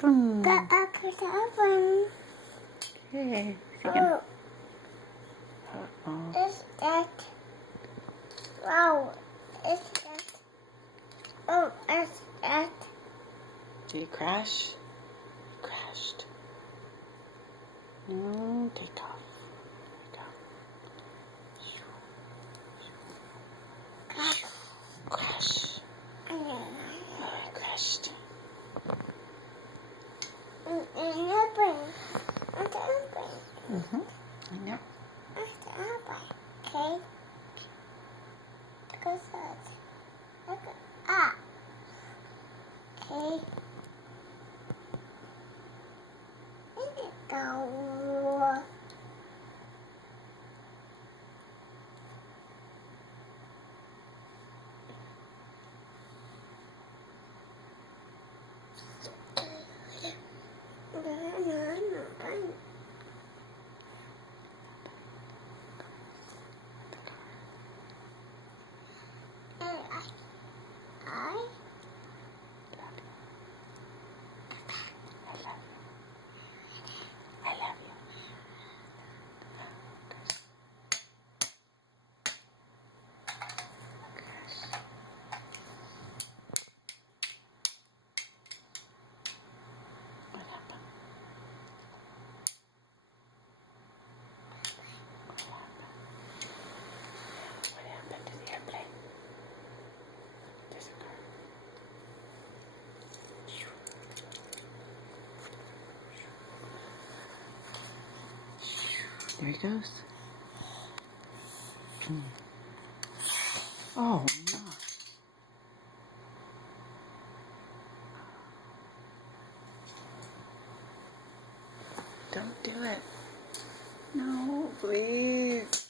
Boom. Got up to the oven. Okay. Oh, Uh-oh. is that? Wow, is that? Oh, is that? Did he crash? He crashed. No, take off. There we go. Crash. Oh, he crashed. Mm-hmm. I know. Okay. Because look up. Okay. There you go. I I love you. What happened? What happened to the airplane? There's a car. There he goes. Oh, no. Don't do it. No, please.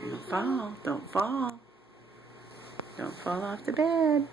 Don't fall. Don't fall. Don't fall off the bed.